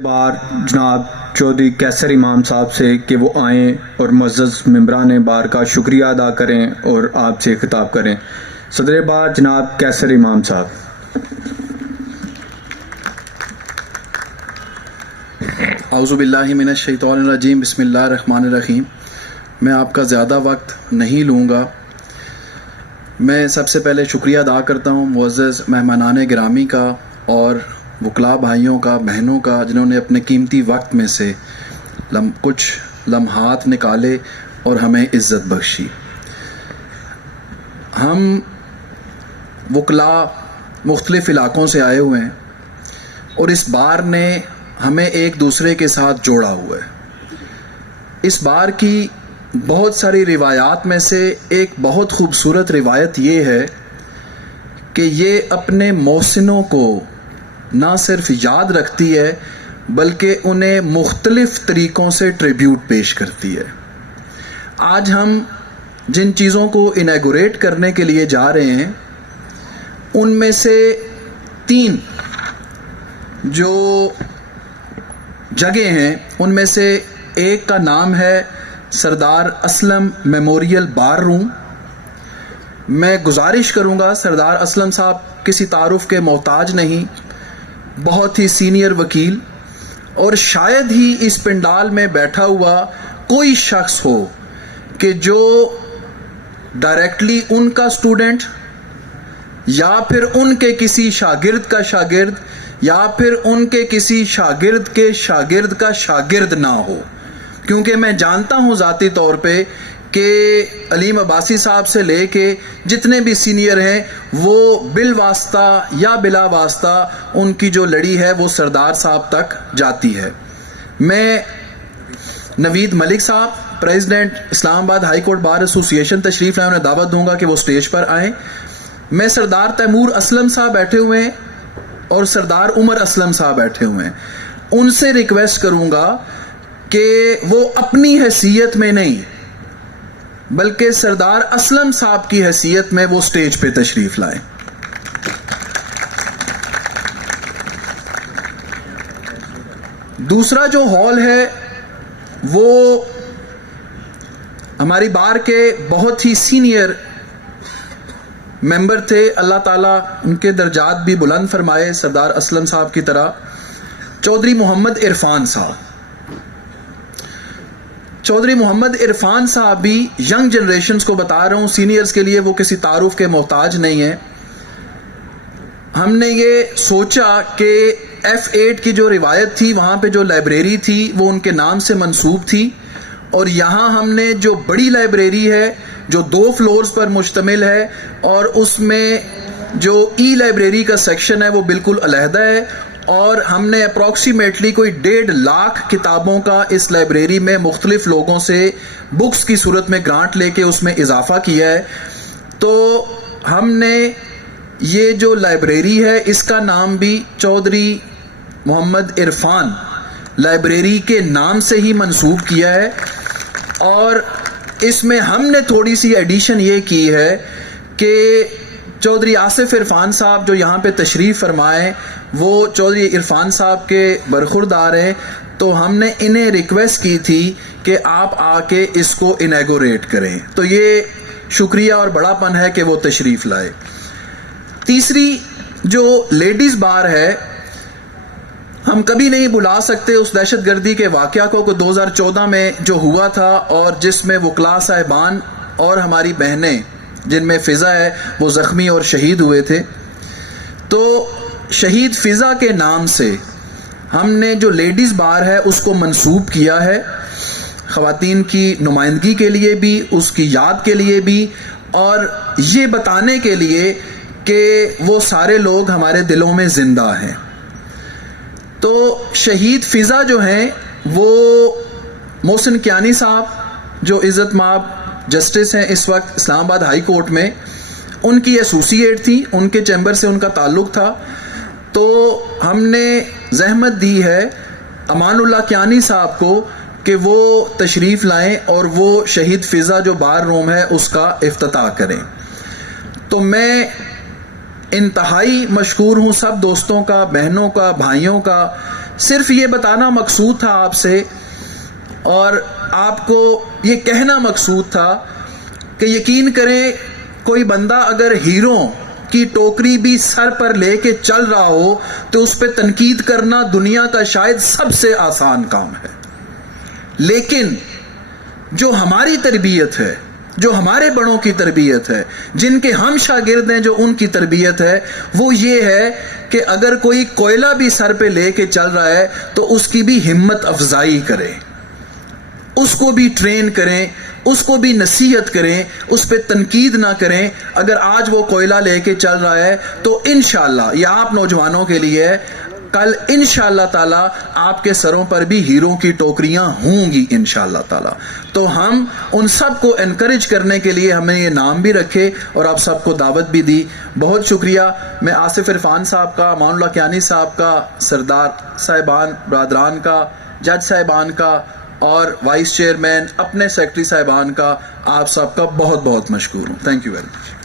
بار جناب چودھری کیسر امام صاحب سے کہ وہ آئیں اور معزز ممبران بار کا شکریہ ادا کریں اور آپ سے خطاب کریں۔ صدر بار جناب کیسر امام صاحب۔ اعوذ باللہ من الشیطان الرجیم، بسم اللہ الرحمن الرحیم۔ میں آپ کا زیادہ وقت نہیں لوں گا۔ میں سب سے پہلے شکریہ ادا کرتا ہوں معزز مہمانان گرامی کا اور وکلاء بھائیوں کا، بہنوں کا، جنہوں نے اپنے قیمتی وقت میں سے کچھ لمحات نکالے اور ہمیں عزت بخشی۔ ہم وکلاء مختلف علاقوں سے آئے ہوئے ہیں اور اس بار نے ہمیں ایک دوسرے کے ساتھ جوڑا ہوا ہے۔ اس بار کی بہت ساری روایات میں سے ایک بہت خوبصورت روایت یہ ہے کہ یہ اپنے محسنوں کو نہ صرف یاد رکھتی ہے بلکہ انہیں مختلف طریقوں سے ٹریبیوٹ پیش کرتی ہے۔ آج ہم جن چیزوں کو انیگوریٹ کرنے کے لیے جا رہے ہیں ان میں سے 3 جو جگہ ہیں ان میں سے ایک کا نام ہے سردار اسلم میموریل بار روم۔ میں گزارش کروں گا، سردار اسلم صاحب کسی تعارف کے محتاج نہیں، بہت ہی سینئر وکیل، اور شاید ہی اس پنڈال میں بیٹھا ہوا کوئی شخص ہو کہ جو ڈائریکٹلی ان کا اسٹوڈنٹ یا پھر ان کے کسی شاگرد کا شاگرد یا پھر ان کے کسی شاگرد کے شاگرد کا شاگرد نہ ہو، کیونکہ میں جانتا ہوں ذاتی طور پہ کہ علیم عباسی صاحب سے لے کے جتنے بھی سینئر ہیں وہ بالواسطہ یا بلا واسطہ ان کی جو لڑی ہے وہ سردار صاحب تک جاتی ہے۔ میں نوید ملک صاحب، پریزیڈنٹ اسلام آباد ہائی کورٹ بار ایسوسی ایشن تشریف لائے، انہیں دعوت دوں گا کہ وہ سٹیج پر آئیں۔ میں سردار تیمور اسلم صاحب بیٹھے ہوئے ہیں اور سردار عمر اسلم صاحب بیٹھے ہوئے ہیں، ان سے ریکویسٹ کروں گا کہ وہ اپنی حیثیت میں نہیں بلکہ سردار اسلم صاحب کی حیثیت میں وہ سٹیج پہ تشریف لائیں۔ دوسرا جو ہال ہے وہ ہماری بار کے بہت ہی سینئر ممبر تھے، اللہ تعالیٰ ان کے درجات بھی بلند فرمائے سردار اسلم صاحب کی طرح، چودھری محمد عرفان صاحب۔ چودھری محمد عرفان صاحب بھی ینگ جنریشنز کو بتا رہا ہوں، سینئرز کے لیے وہ کسی تعارف کے محتاج نہیں ہیں۔ ہم نے یہ سوچا کہ F8 کی جو روایت تھی وہاں پہ جو لائبریری تھی وہ ان کے نام سے منسوب تھی، اور یہاں ہم نے جو بڑی لائبریری ہے جو 2 فلورز پر مشتمل ہے اور اس میں جو ای لائبریری کا سیکشن ہے وہ بالکل علیحدہ ہے، اور ہم نے اپروکسیمیٹلی کوئی 1.5 لاکھ کتابوں کا اس لائبریری میں مختلف لوگوں سے بکس کی صورت میں گرانٹ لے کے اس میں اضافہ کیا ہے۔ تو ہم نے یہ جو لائبریری ہے اس کا نام بھی چودھری محمد عرفان لائبریری کے نام سے ہی منسوب کیا ہے، اور اس میں ہم نے تھوڑی سی ایڈیشن یہ کی ہے کہ چودھری آصف عرفان صاحب جو یہاں پہ تشریف فرمائے وہ چودھری عرفان صاحب کے برخوردار ہیں، تو ہم نے انہیں ریکویسٹ کی تھی کہ آپ آ کے اس کو انیگوریٹ کریں، تو یہ شکریہ اور بڑا پن ہے کہ وہ تشریف لائے۔ تیسری جو لیڈیز بار ہے، ہم کبھی نہیں بھلا سکتے اس دہشت گردی کے واقعہ کو 2014 میں جو ہوا تھا اور جس میں وکلاء صاحبان اور ہماری بہنیں جن میں فضا ہے وہ زخمی اور شہید ہوئے تھے۔ تو شہید فضا کے نام سے ہم نے جو لیڈیز بار ہے اس کو منسوب کیا ہے، خواتین کی نمائندگی کے لیے بھی، اس کی یاد کے لیے بھی، اور یہ بتانے کے لیے کہ وہ سارے لوگ ہمارے دلوں میں زندہ ہیں۔ تو شہید فضا جو ہیں وہ محسن کیانی صاحب جو عزت مآب جسٹس ہیں اس وقت اسلام آباد ہائی کورٹ میں، ان کی ایسوسیٹ تھی، ان کے چیمبر سے ان کا تعلق تھا، تو ہم نے زحمت دی ہے امان اللہ کیانی صاحب کو کہ وہ تشریف لائیں اور وہ شہید فضا جو بار روم ہے اس کا افتتاح کریں۔ تو میں انتہائی مشکور ہوں سب دوستوں کا، بہنوں کا، بھائیوں کا، صرف یہ بتانا مقصود تھا آپ سے اور آپ کو یہ کہنا مقصود تھا کہ یقین کریں کوئی بندہ اگر ہیروں کی ٹوکری بھی سر پر لے کے چل رہا ہو تو اس پہ تنقید کرنا دنیا کا شاید سب سے آسان کام ہے. لیکن جو ہماری تربیت ہے، جو ہمارے بڑوں کی تربیت ہے، جن کے ہم شاگرد ہیں، جو ان کی تربیت ہے، وہ یہ ہے کہ اگر کوئی کوئلہ بھی سر پہ لے کے چل رہا ہے تو اس کی بھی ہمت افزائی کریں، اس کو بھی ٹرین کریں، اس کو بھی نصیحت کریں، اس پہ تنقید نہ کریں. اگر آج وہ کوئلہ لے کے چل رہا ہے تو انشاءاللہ یہ آپ نوجوانوں کے لیے ہے، کل انشاءاللہ تعالی آپ کے سروں پر بھی ہیروں کی ٹوکریاں ہوں گی انشاءاللہ تعالی. تو ہم ان سب کو انکریج کرنے کے لیے ہمیں یہ نام بھی رکھے اور آپ سب کو دعوت بھی دی. بہت شکریہ. میں آصف عرفان صاحب کا، امان اللہ کیانی صاحب کا، سردار صاحبان برادران کا، جج صاحبان کا اور وائس چیئرمین اپنے سیکرٹری صاحبان کا، آپ سب کا بہت بہت مشکور ہوں. Thank you very much.